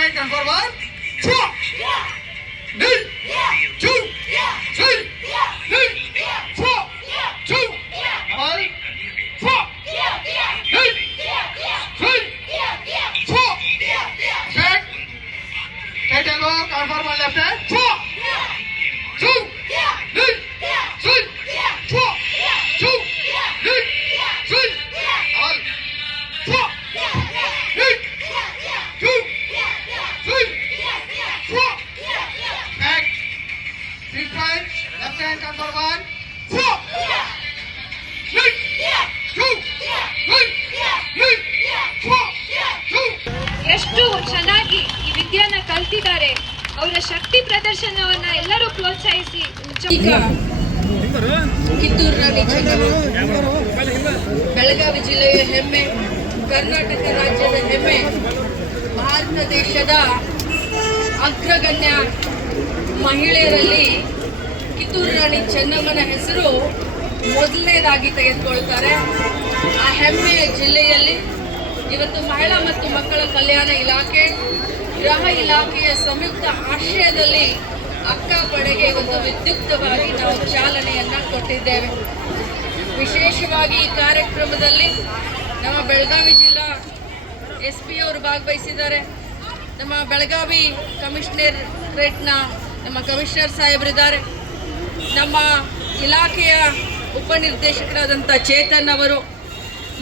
Hand, count for one, four, three, two, three, three, four, two, one, four, three, three, four, check. Right elbow, count for one left hand, four, ಈಗ ಕಿತ್ತೂರು ರಾಣಿ ಚೆನ್ನಮ್ಮ ಬೆಳಗಾವಿ ಜಿಲ್ಲೆಯ ಹೆಮ್ಮೆ, ಕರ್ನಾಟಕ ರಾಜ್ಯದ ಹೆಮ್ಮೆ, ಭಾರತ ದೇಶದ ಅಗ್ರಗಣ್ಯ ಮಹಿಳೆಯರಲ್ಲಿ ಕಿತ್ತೂರು ರಾಣಿ ಚೆನ್ನಮ್ಮನ ಹೆಸರು ಮೊದಲನೇದಾಗಿ ತೆಗೆದುಕೊಳ್ತಾರೆ. ಆ ಹೆಮ್ಮೆಯ ಜಿಲ್ಲೆಯಲ್ಲಿ ಇವತ್ತು ಮಹಿಳಾ ಮತ್ತು ಮಕ್ಕಳ ಕಲ್ಯಾಣ ಇಲಾಖೆ, ಗೃಹ ಇಲಾಖೆಯ ಸಂಯುಕ್ತ ಆಶ್ರಯದಲ್ಲಿ ಅಕ್ಕ ಪಡೆಗೆ ಒಂದು ವಿದ್ಯುಕ್ತವಾಗಿ ನಾವು ಚಾಲನೆಯನ್ನ ಕೊಟ್ಟಿದ್ದೇವೆ. ವಿಶೇಷವಾಗಿ ಈ ಕಾರ್ಯಕ್ರಮದಲ್ಲಿ ನಮ್ಮ ಬೆಳಗಾವಿ ಜಿಲ್ಲಾ ಎಸ್ ಪಿ ಅವರು ಭಾಗವಹಿಸಿದ್ದಾರೆ. ನಮ್ಮ ಬೆಳಗಾವಿ ಕಮಿಷನರೇಟ್ನ ನಮ್ಮ ಕಮಿಷನರ್ ಸಾಹೇಬರಿದ್ದಾರೆ. ನಮ್ಮ ಇಲಾಖೆಯ ಉಪನಿರ್ದೇಶಕರಾದಂಥ ಚೇತನ್ ಅವರು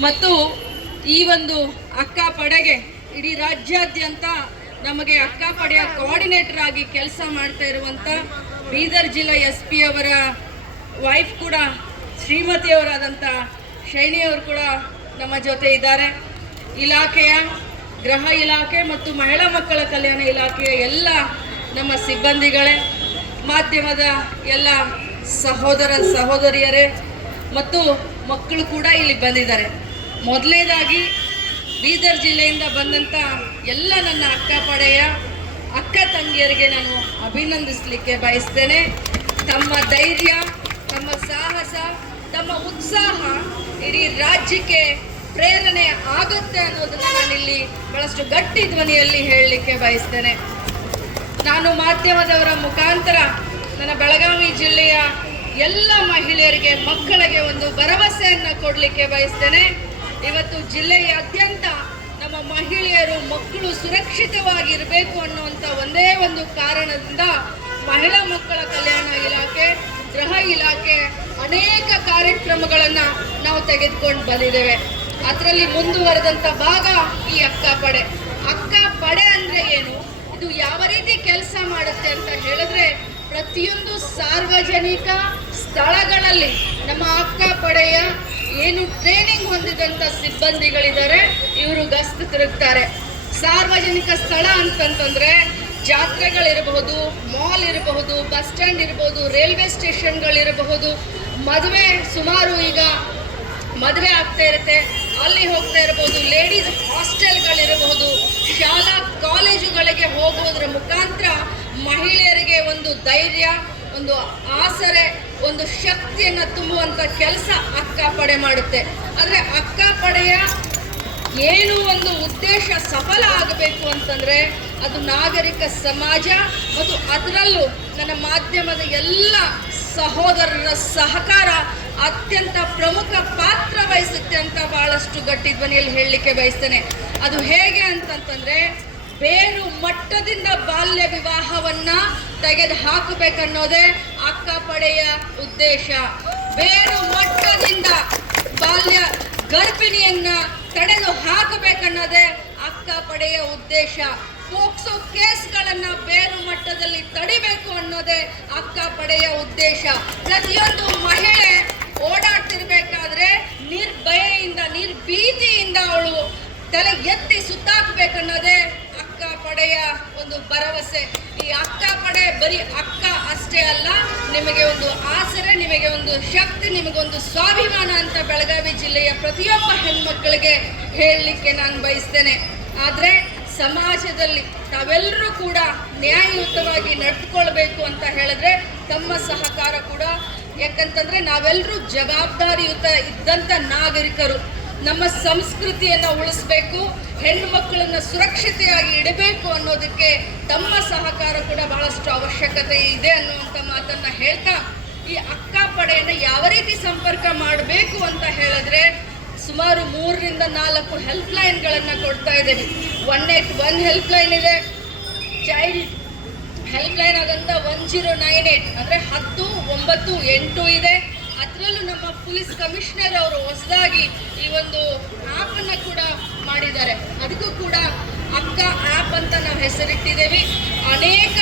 ಮತ್ತು ಈ ಒಂದು ಅಕ್ಕ ಪಡೆಗೆ ಇಡೀ ರಾಜ್ಯಾದ್ಯಂತ ನಮಗೆ ಅಕ್ಕ ಪಡೆಯ ಕೋಆರ್ಡಿನೇಟರ್ ಆಗಿ ಕೆಲಸ ಮಾಡ್ತಾ ಇರುವಂಥ ಬೀದರ್ ಜಿಲ್ಲಾ ಎಸ್ ಪಿ ಅವರ ವೈಫ್ ಕೂಡ ಶ್ರೀಮತಿಯವರಾದಂಥ ಶೈನಿಯವರು ಕೂಡ ನಮ್ಮ ಜೊತೆ ಇದ್ದಾರೆ. ಇಲಾಖೆಯ, ಗೃಹ ಇಲಾಖೆ ಮತ್ತು ಮಹಿಳಾ ಮಕ್ಕಳ ಕಲ್ಯಾಣ ಇಲಾಖೆಯ ಎಲ್ಲ ನಮ್ಮ ಸಿಬ್ಬಂದಿಗಳೇ, ಮಾಧ್ಯಮದ ಎಲ್ಲ ಸಹೋದರ ಸಹೋದರಿಯರೇ ಮತ್ತು ಮಕ್ಕಳು ಕೂಡ ಇಲ್ಲಿ ಬಂದಿದ್ದಾರೆ. ಮೊದಲನೇದಾಗಿ ಬೀದರ್ ಜಿಲ್ಲೆಯಿಂದ ಬಂದಂಥ ಎಲ್ಲ ನನ್ನ ಅಕ್ಕ ಪಡೆಯ ಅಕ್ಕ ತಂಗಿಯರಿಗೆ ನಾನು ಅಭಿನಂದಿಸಲಿಕ್ಕೆ ಬಯಸ್ತೇನೆ. ತಮ್ಮ ಧೈರ್ಯ, ತಮ್ಮ ಸಾಹಸ, ತಮ್ಮ ಉತ್ಸಾಹ ಇಡೀ ರಾಜ್ಯಕ್ಕೆ ಪ್ರೇರಣೆ ಆಗುತ್ತೆ ಅನ್ನೋದನ್ನ ನಾನಿಲ್ಲಿ ಬಹಳಷ್ಟು ಗಟ್ಟಿ ಧ್ವನಿಯಲ್ಲಿ ಹೇಳಲಿಕ್ಕೆ ಬಯಸ್ತೇನೆ. ನಾನು ಮಾಧ್ಯಮದವರ ಮುಖಾಂತರ ನನ್ನ ಬೆಳಗಾವಿ ಜಿಲ್ಲೆಯ ಎಲ್ಲ ಮಹಿಳೆಯರಿಗೆ, ಮಕ್ಕಳಿಗೆ ಒಂದು ಭರವಸೆಯನ್ನು ಕೊಡಲಿಕ್ಕೆ ಬಯಸ್ತೇನೆ. ಇವತ್ತು ಜಿಲ್ಲೆಯಾದ್ಯಂತ ನಮ್ಮ ಮಹಿಳೆಯರು ಮಕ್ಕಳು ಸುರಕ್ಷಿತವಾಗಿರಬೇಕು ಅನ್ನುವಂಥ ಒಂದೇ ಒಂದು ಕಾರಣದಿಂದ ಮಹಿಳಾ ಮಕ್ಕಳ ಕಲ್ಯಾಣ ಇಲಾಖೆ, ಗೃಹ ಇಲಾಖೆ ಅನೇಕ ಕಾರ್ಯಕ್ರಮಗಳನ್ನು ನಾವು ತೆಗೆದುಕೊಂಡು ಬಂದಿದ್ದೇವೆ. ಅದರಲ್ಲಿ ಮುಂದುವರೆದಂಥ ಭಾಗ ಈ ಅಕ್ಕ ಪಡೆ. ಅಕ್ಕ ಪಡೆ ಅಂದರೆ ಏನು? ಇದು ಯಾವ ರೀತಿ ಕೆಲಸ ಮಾಡುತ್ತೆ ಅಂತ ಹೇಳಿದ್ರೆ ಪ್ರತಿಯೊಂದು ಸಾರ್ವಜನಿಕ ಸ್ಥಳಗಳಲ್ಲಿ ನಮ್ಮ ಅಕ್ಕ ಪಡೆಯ ಏನು ಟ್ರೈನಿಂಗ್ ಹೊಂದಿದಂತ ಸಿಬ್ಬಂದಿಗಳಿದ್ದಾರೆ, ಇವರು ಗಸ್ತು ತಿರುಗ್ತಾರೆ. ಸಾರ್ವಜನಿಕ ಸ್ಥಳ ಅಂತಂತಂದ್ರೆ ಜಾತ್ರೆಗಳಿರಬಹುದು ಮಾಲ್ ಇರಬಹುದು ಬಸ್ ಸ್ಟ್ಯಾಂಡ್ ಇರಬಹುದು ರೈಲ್ವೆ ಸ್ಟೇಷನ್ಗಳಿರಬಹುದು ಮದುವೆ ಸುಮಾರು ಈಗ ಮದುವೆ ಆಗ್ತಾ ಇರುತ್ತೆ. ಅಲ್ಲಿ ಹೋಗ್ತಾ ಇರಬಹುದು ಲೇಡೀಸ್ ಹಾಸ್ಟೆಲ್ಗಳಿರಬಹುದು ಶಾಲಾ ಕಾಲೇಜುಗಳಿಗೆ ಹೋಗುವುದರ ಮುಖಾಂತರ ಮಹಿಳೆಯರಿಗೆ ಒಂದು ಧೈರ್ಯ, ಒಂದು ಆಸರೆ ಒಂದು ಶಕ್ತಿಯನ್ನು ತುಂಬುವಂಥ ಕೆಲಸ ಅಕ್ಕ ಪಡೆ ಮಾಡುತ್ತೆ. ಆದರೆ ಅಕ್ಕ ಪಡೆಯ ಏನು ಒಂದು ಉದ್ದೇಶ ಸಫಲ ಆಗಬೇಕು ಅಂತಂದರೆ ಅದು ನಾಗರಿಕ ಸಮಾಜ ಮತ್ತು ಅದರಲ್ಲೂ ನನ್ನ ಮಾಧ್ಯಮದ ಎಲ್ಲ ಸಹೋದರರ ಸಹಕಾರ ಅತ್ಯಂತ ಪ್ರಮುಖ ಪಾತ್ರ ವಹಿಸುತ್ತೆ ಅಂತ ಭಾಳಷ್ಟು ಗಟ್ಟಿ ಧ್ವನಿಯಲ್ಲಿ ಹೇಳಲಿಕ್ಕೆ ಬಯಸ್ತೇನೆ. ಅದು ಹೇಗೆ ಅಂತಂತಂದ್ರೆ ಬೇರು ಮಟ್ಟದಿಂದ ಬಾಲ್ಯ ವಿವಾಹವನ್ನ ತೆಗೆದು ಹಾಕಬೇಕನ್ನೋದೇ ಅಕ್ಕ ಪಡೆಯ ಉದ್ದೇಶ. ಬೇರು ಮಟ್ಟದಿಂದ ಬಾಲ್ಯ ಗರ್ಭಿಣಿಯನ್ನ ತಡೆದು ಹಾಕಬೇಕನ್ನೋದೇ ಅಕ್ಕ ಪಡೆಯ ಉದ್ದೇಶ. ಪೋಕ್ಸೋ ಕೇಸ್ಗಳನ್ನ ಬೇರು ಮಟ್ಟದಲ್ಲಿ ತಡಿಬೇಕು ಅನ್ನೋದೇ ಅಕ್ಕ ಪಡೆಯ ಉದ್ದೇಶ. ಪ್ರತಿಯೊಂದು ಮಹಿಳೆ ಓಡಾಡ್ತಿರ್ಬೇಕಾದ್ರೆ ನಿರ್ಭಯೆಯಿಂದ, ನಿರ್ಭೀತಿಯಿಂದ ಅವಳು ತಲೆ ಎತ್ತಿ ಸುತ್ತಾಕ್ಬೇಕನ್ನೋದೇ ಪಡೆಯ ಒಂದು ಭರವಸೆ. ಈ ಅಕ್ಕ ಪಡೆ ಬರೀ ಅಕ್ಕ ಅಷ್ಟೇ ಅಲ್ಲ, ನಿಮಗೆ ಒಂದು ಆಸರೆ, ನಿಮಗೆ ಒಂದು ಶಕ್ತಿ ನಿಮಗೊಂದು ಸ್ವಾಭಿಮಾನ ಅಂತ ಬೆಳಗಾವಿ ಜಿಲ್ಲೆಯ ಪ್ರತಿಯೊಬ್ಬ ಹೆಣ್ಮಕ್ಕಳಿಗೆ ಹೇಳಲಿಕ್ಕೆ ನಾನು ಬಯಸ್ತೇನೆ. ಆದರೆ ಸಮಾಜದಲ್ಲಿ ತಾವೆಲ್ಲರೂ ಕೂಡ ನ್ಯಾಯಯುತವಾಗಿ ನಡೆದುಕೊಳ್ಬೇಕು ಅಂತ ಹೇಳಿದ್ರೆ ತಮ್ಮ ಸಹಕಾರ ಕೂಡ. ಯಾಕಂತಂದ್ರೆ ನಾವೆಲ್ಲರೂ ಜವಾಬ್ದಾರಿಯುತ ಇದ್ದಂಥ ನಾಗರಿಕರು. ನಮ್ಮ ಸಂಸ್ಕೃತಿಯನ್ನು ಉಳಿಸ್ಬೇಕು, ಹೆಣ್ಣು ಮಕ್ಕಳನ್ನ ಸುರಕ್ಷತೆಯಾಗಿ ಇಡಬೇಕು ಅನ್ನೋದಕ್ಕೆ ತಮ್ಮ ಸಹಕಾರ ಕೂಡ ಬಹಳಷ್ಟು ಅವಶ್ಯಕತೆ ಇದೆ ಅನ್ನುವಂಥ ಮಾತನ್ನ ಹೇಳ್ತಾ, ಈ ಅಕ್ಕ ಪಡೆಯನ್ನು ಯಾವ ರೀತಿ ಸಂಪರ್ಕ ಮಾಡಬೇಕು ಅಂತ ಹೇಳಿದ್ರೆ, ಸುಮಾರು ಮೂರರಿಂದ ನಾಲ್ಕು ಹೆಲ್ಪ್ ಲೈನ್ಗಳನ್ನು ಕೊಡ್ತಾ ಇದ್ದೇವೆ one eight one help line ಇದೆ. ಚೈಲ್ಡ್ ಹೆಲ್ಪ್ ಲೈನ್ ಆದಂತ ಒನ್ ಜೀರೋ ನೈನ್ ಏಟ್ ಅಂದ್ರೆ ಹತ್ತು, ಒಂಬತ್ತು, ಎಂಟು ಇದೆ. ಅದರಲ್ಲೂ ನಮ್ಮ ಪೊಲೀಸ್ ಕಮಿಷನರ್ ಅವರು ಹೊಸದಾಗಿ ಈ ಒಂದು ಆ್ಯಪನ್ನು ಕೂಡ ಮಾಡಿದ್ದಾರೆ. ಅದಕ್ಕೂ ಕೂಡ ಅಕ್ಕ ಆ್ಯಪ್ ಅಂತ ನಾವು ಹೆಸರಿಟ್ಟಿದ್ದೇವೆ. ಅನೇಕ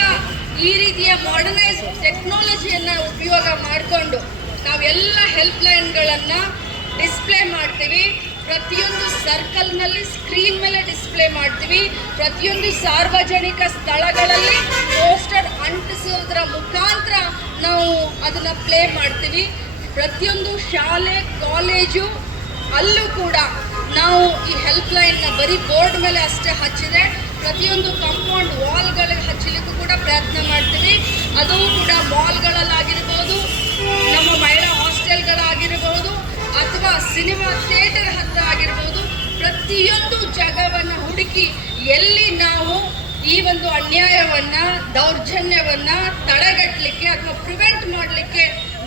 ಈ ರೀತಿಯ ಮಾಡರ್ನೈಸ್ ಟೆಕ್ನಾಲಜಿಯನ್ನು ಉಪಯೋಗ ಮಾಡಿಕೊಂಡು ನಾವೆಲ್ಲ ಹೆಲ್ಪ್ ಲೈನ್ಗಳನ್ನು ಡಿಸ್ಪ್ಲೇ ಮಾಡ್ತೀವಿ. ಪ್ರತಿಯೊಂದು ಸರ್ಕಲ್ನಲ್ಲಿ ಸ್ಕ್ರೀನ್ ಮೇಲೆ ಡಿಸ್ಪ್ಲೇ ಮಾಡ್ತೀವಿ. ಪ್ರತಿಯೊಂದು ಸಾರ್ವಜನಿಕ ಸ್ಥಳಗಳಲ್ಲಿ ಪೋಸ್ಟರ್ ಅಂಟಿಸೋದ್ರ ಮುಖಾಂತರ ನಾವು ಅದನ್ನ ಪ್ಲೇ ಮಾಡ್ತೀವಿ. ಪ್ರತಿಯೊಂದು ಶಾಲೆ, ಕಾಲೇಜು ಅಲ್ಲೂ ಕೂಡ ನಾವು ಈ ಹೆಲ್ಪ್ ಲೈನ್ನ ಬರೀ ಬೋರ್ಡ್ ಮೇಲೆ ಅಷ್ಟೇ ಹಚ್ಚಿದೆ ಪ್ರತಿಯೊಂದು ಕಾಂಪೌಂಡ್ ವಾಲ್ಗಳಿಗೆ ಹಚ್ಚಲಿಕ್ಕೂ ಕೂಡ ಪ್ರಯತ್ನ ಮಾಡ್ತೀವಿ. ಅದು ಕೂಡ ಮಾಲ್ಗಳಲ್ಲಾಗಿರ್ಬೋದು ನಮ್ಮ ಮಹಿಳಾ ಹಾಸ್ಟೆಲ್ಗಳಾಗಿರ್ಬೋದು ಅಥವಾ ಸಿನಿಮಾ ಥಿಯೇಟರ್ ಹತ್ರ ಆಗಿರ್ಬೋದು, ಪ್ರತಿಯೊಂದು ಜಾಗವನ್ನು ಹುಡುಕಿ ಎಲ್ಲಿ ನಾವು ಈ ಒಂದು ಅನ್ಯಾಯವನ್ನು, ದೌರ್ಜನ್ಯವನ್ನು ತಡೆಗಟ್ಟಲಿಕ್ಕೆ ಅಥವಾ ಪ್ರಿವೆಂಟ್ ಮಾಡಲಿಕ್ಕೆ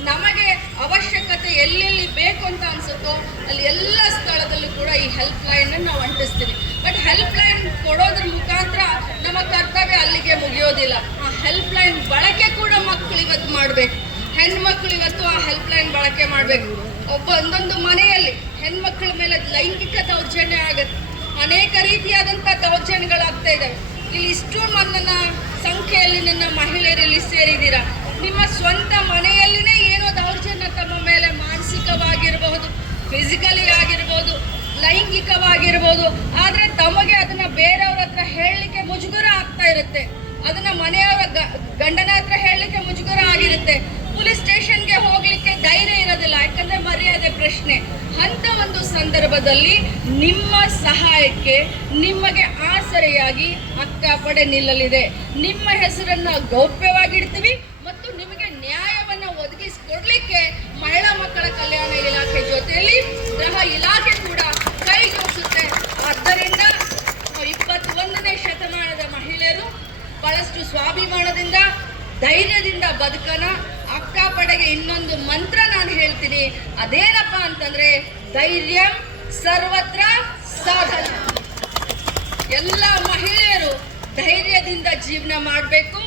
ನಮಗೆ ಅವಶ್ಯಕತೆ ಎಲ್ಲೆಲ್ಲಿ ಬೇಕು ಅಂತ ಅನ್ಸುತ್ತೋ ಅಲ್ಲಿ ಎಲ್ಲ ಸ್ಥಳದಲ್ಲೂ ಕೂಡ ಈ ಹೆಲ್ಪ್ ಲೈನ್ ನಾವು ಅಂಟಿಸ್ತೀವಿ. ಬಟ್ ಹೆಲ್ಪ್ ಲೈನ್ ಕೊಡೋದ್ರ ಮುಖಾಂತರ ನಮ್ಮ ಕರ್ತವ್ಯ ಅಲ್ಲಿಗೆ ಮುಗಿಯೋದಿಲ್ಲ. ಆ ಹೆಲ್ಪ್ ಲೈನ್ ಬಳಕೆ ಕೂಡ ಮಕ್ಕಳು ಇವತ್ತು ಮಾಡಬೇಕು. ಹೆಣ್ಮಕ್ಳು ಇವತ್ತು ಆ ಹೆಲ್ಪ್ ಲೈನ್ ಬಳಕೆ ಮಾಡಬೇಕು. ಒಬ್ಬ ಒಂದೊಂದು ಮನೆಯಲ್ಲಿ ಹೆಣ್ಮಕ್ಳ ಮೇಲೆ ಲೈಂಗಿಕ ದೌರ್ಜನ್ಯ ಆಗುತ್ತೆ. ಅನೇಕ ರೀತಿಯಾದಂಥ ದೌರ್ಜನ್ಯಗಳಾಗ್ತಾ ಇದ್ದಾವೆ ಇಲ್ಲಿ ಇಷ್ಟು ನನ್ನ ಸಂಖ್ಯೆಯಲ್ಲಿ ನನ್ನ ಮಹಿಳೆಯರಲ್ಲಿ ಸೇರಿದ್ದೀರಾ? ಫಿಸಿಕಲಿ ಆಗಿರ್ಬೋದು, ಲೈಂಗಿಕವಾಗಿರ್ಬೋದು, ಆದರೆ ತಮಗೆ ಅದನ್ನ ಬೇರೆಯವ್ರ ಹತ್ರ ಹೇಳಲಿಕ್ಕೆ ಮುಜುಗರ ಆಗ್ತಾ ಇರುತ್ತೆ. ಅದನ್ನ ಮನೆಯವರ ಗಂಡನ ಹತ್ರ ಹೇಳಲಿಕ್ಕೆ ಮುಜುಗರ ಆಗಿರುತ್ತೆ. ಪೊಲೀಸ್ ಸ್ಟೇಷನ್ಗೆ ಹೋಗ್ಲಿಕ್ಕೆ ಧೈರ್ಯ ಇರೋದಿಲ್ಲ, ಯಾಕಂದ್ರೆ ಮರ್ಯಾದೆ ಪ್ರಶ್ನೆ. ಅಂತ ಒಂದು ಸಂದರ್ಭದಲ್ಲಿ ನಿಮ್ಮ ಸಹಾಯಕ್ಕೆ ನಿಮಗೆ ಆಸರೆಯಾಗಿ ಅಕ್ಕ ಪಡೆ ನಿಲ್ಲಲಿದೆ. ನಿಮ್ಮ ಹೆಸರನ್ನ ಗೌಪ್ಯವಾಗಿಡ್ತೀವಿ ಮತ್ತು ನಿಮಗೆ ನ್ಯಾಯವನ್ನ ಒದಗಿಸಿಕೊಡ್ಲಿಕ್ಕೆ ಮಹಿಳಾ ಮಕ್ಕಳ ಕಲ್ಯಾಣ ಇಲಾಖೆ ಜೊತೆಯಲ್ಲಿ ಗೃಹ ಇಲಾಖೆ ಕೂಡ ಕೈ ಜೋಡಿಸುತ್ತೆ ಆದ್ದರಿಂದ ಇಪ್ಪತ್ತೊಂದನೇ ಶತಮಾನದ ಮಹಿಳೆಯರು ಬಹಳಷ್ಟು ಸ್ವಾಭಿಮಾನದಿಂದ, ಧೈರ್ಯದಿಂದ ಬದುಕನ ಅಕ್ಕಪಡೆಗೆ ಇನ್ನೊಂದು ಮಂತ್ರ ನಾನು ಹೇಳ್ತೀನಿ. ಅದೇನಪ್ಪ ಅಂತಂದ್ರೆ ಧೈರ್ಯ ಸರ್ವತ್ರ ಸಾಧನ. ಎಲ್ಲ ಮಹಿಳೆಯರು ಧೈರ್ಯದಿಂದ ಜೀವನ ಮಾಡಬೇಕು,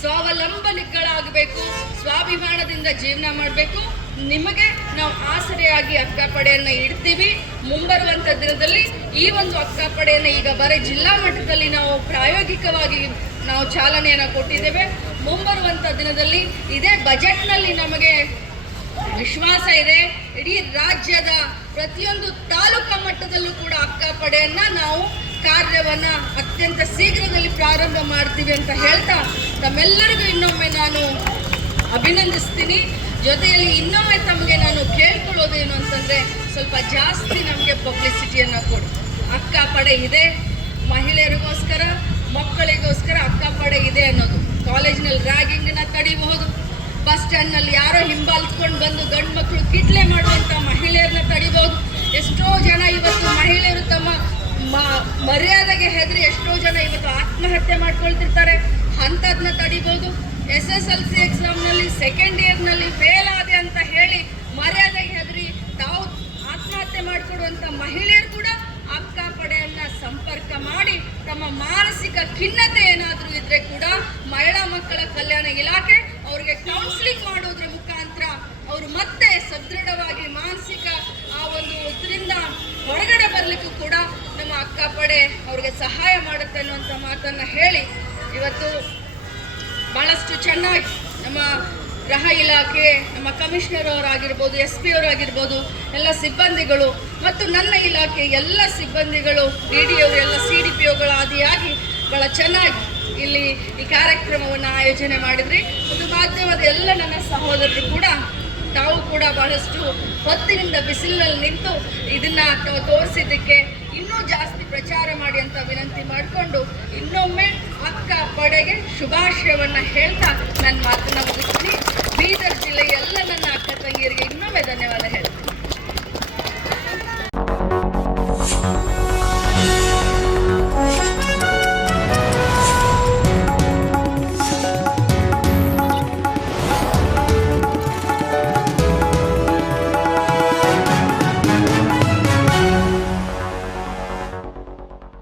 ಸ್ವಾವಲಂಬನಿಗಳಾಗಬೇಕು, ಸ್ವಾಭಿಮಾನದಿಂದ ಜೀವನ ಮಾಡಬೇಕು. ನಿಮಗೆ ನಾವು ಆಸರೆಯಾಗಿ ಅಕ್ಕ ಪಡೆಯನ್ನು ಇಡ್ತೀವಿ. ಮುಂಬರುವಂಥ ದಿನದಲ್ಲಿ ಈ ಒಂದು ಅಕ್ಕ ಪಡೆಯನ್ನು ಈಗ ಬರೀ ಜಿಲ್ಲಾ ಮಟ್ಟದಲ್ಲಿ ನಾವು ಪ್ರಾಯೋಗಿಕವಾಗಿ ನಾವು ಚಾಲನೆಯನ್ನು ಕೊಟ್ಟಿದ್ದೇವೆ. ಮುಂಬರುವಂಥ ದಿನದಲ್ಲಿ ಇದೇ ಬಜೆಟ್ನಲ್ಲಿ ನಮಗೆ ವಿಶ್ವಾಸ ಇದೆ. ಇಡೀ ರಾಜ್ಯದ ಪ್ರತಿಯೊಂದು ತಾಲೂಕಾ ಮಟ್ಟದಲ್ಲೂ ಕೂಡ ಅಕ್ಕ ಪಡೆಯನ್ನ ನಾವು ಕಾರ್ಯವನ್ನ ಅತ್ಯಂತ ಶೀಘ್ರದಲ್ಲಿ ಪ್ರಾರಂಭ ಮಾಡ್ತೀವಿ ಅಂತ ಹೇಳ್ತಾ ತಮ್ಮೆಲ್ಲರಿಗೂ ಇನ್ನೊಮ್ಮೆ ನಾನು ಅಭಿನಂದಿಸ್ತೀನಿ. ಜೊತೆಯಲ್ಲಿ ಇನ್ನೊಮ್ಮೆ ತಮಗೆ ನಾನು ಕೇಳ್ಕೊಳ್ಳೋದೇನು ಅಂತಂದ್ರೆ ಸ್ವಲ್ಪ ಜಾಸ್ತಿ ನಮಗೆ ಪಬ್ಲಿಸಿಟಿಯನ್ನು ಕೊಡಿ. ಅಕ್ಕ ಪಡೆ ಇದೆ, ಮಹಿಳೆಯರಿಗೋಸ್ಕರ, ಮಕ್ಕಳಿಗೋಸ್ಕರ ಅಕ್ಕ ಪಡೆ ಇದೆ ಅನ್ನೋದು. ಕಾಲೇಜ್ನಲ್ಲಿ ರ್ಯಾಗಿಂಗ್ನ ತಡಿಬಹುದು. ಬಸ್ ಸ್ಟ್ಯಾಂಡ್ನಲ್ಲಿ ಯಾರೋ ಹಿಂಬಾಲಿಸ್ಕೊಂಡು ಬಂದು ಗಂಡು ಮಕ್ಕಳು ಕಿಟ್ಲೆ ಮಾಡುವಂಥ ಮಹಿಳೆಯರನ್ನ ತಡಿಬಹುದು. ಎಷ್ಟೋ ಜನ ಇವತ್ತು ಮಹಿಳೆಯರು ತಮ್ಮ ಮರ್ಯಾದೆಗೆ ಹೆದರಿ ಎಷ್ಟೋ ಜನ ಇವತ್ತು ಆತ್ಮಹತ್ಯೆ ಮಾಡ್ಕೊಳ್ತಿರ್ತಾರೆ. ಅಂಥದನ್ನ ತಡಿಬಹುದು. ಎಸ್ ಎಸ್ ಎಲ್ ಸಿ ಎಕ್ಸಾಮ್ನಲ್ಲಿ ಸೆಕೆಂಡ್ ಇಯರ್ನಲ್ಲಿ ಫೇಲ್ ಆದೆ ಅಂತ ಹೇಳಿ ಮರ್ಯಾದೆಗೆ ಹೆದರಿ ತಾವು ಆತ್ಮಹತ್ಯೆ ಮಾಡಿಕೊಡುವಂಥ ಮಹಿಳೆಯರು ಕೂಡ ಅಕ್ಕ ಪಡೆಯನ್ನ ಸಂಪರ್ಕ ಮಾಡಿ ತಮ್ಮ ಮಾನಸಿಕ ಖಿನ್ನತೆ ಏನಾದರೂ ಇದ್ರೆ ಕೂಡ ಮಹಿಳಾ ಮಕ್ಕಳ ಕಲ್ಯಾಣ ಇಲಾಖೆ ಅವರಿಗೆ ಕೌನ್ಸಿಲಿಂಗ್ ಮಾಡೋದ್ರ ಮುಖಾಂತರ ಅವರು ಮತ್ತೆ ಸದೃಢವಾಗಿ ಮಾನಸಿಕ ಆ ಒಂದು ಇದರಿಂದ ಹೊರಗಡೆ ಬರಲಿಕ್ಕೂ ಕೂಡ ನಮ್ಮ ಅಕ್ಕ ಪಡೆ ಅವ್ರಿಗೆ ಸಹಾಯ ಮಾಡುತ್ತೆ ಅನ್ನುವಂಥ ಮಾತನ್ನ ಹೇಳಿ ಇವತ್ತು ಬಹಳಷ್ಟು ಚೆನ್ನಾಗಿ ನಮ್ಮ ಗೃಹ ಇಲಾಖೆ, ನಮ್ಮ ಕಮಿಷನರ್ ಅವರಾಗಿರ್ಬೋದು ಎಸ್ ಪಿ ಅವರಾಗಿರ್ಬೋದು, ಎಲ್ಲ ಸಿಬ್ಬಂದಿಗಳು ಮತ್ತು ನನ್ನ ಇಲಾಖೆ ಎಲ್ಲ ಸಿಬ್ಬಂದಿಗಳು ಡಿ ಡಿ ಅವರು ಎಲ್ಲ ಸಿ ಡಿ ಪಿ ಆದಿಯಾಗಿ ಬಹಳ ಚೆನ್ನಾಗಿ ಇಲ್ಲಿ ಈ ಕಾರ್ಯಕ್ರಮವನ್ನು ಆಯೋಜನೆ ಮಾಡಿದ್ರಿ. ಒಂದು ಮಾಧ್ಯಮದ ಎಲ್ಲ ನನ್ನ ಸಹೋದರರು ಕೂಡ, ತಾವು ಕೂಡ ಬಹಳಷ್ಟು ಹೊತ್ತಿನಿಂದ ಬಿಸಿಲಿನಲ್ಲಿ ನಿಂತು ಇದನ್ನು ತೋರಿಸಿದ್ದಕ್ಕೆ ಜಾಸ್ತಿ ಪ್ರಚಾರ ಮಾಡಿ ಅಂತ ವಿನಂತಿ ಮಾಡಿಕೊಂಡು ಇನ್ನೊಮ್ಮೆ ಅಕ್ಕ ಪಡೆಗೆ ಶುಭಾಶಯವನ್ನ ಹೇಳ್ತಾ ನನ್ನ ಮಾತನ್ನ ಮುಗಿಸ್ತೀನಿ. ಬೀದರ್ ಜಿಲ್ಲೆಯ ಎಲ್ಲ ನನ್ನ ಅಕ್ಕ ತಂಗಿಯರಿಗೆ ಇನ್ನೊಮ್ಮೆ ಧನ್ಯವಾದ ಹೇಳ್ತೀನಿ.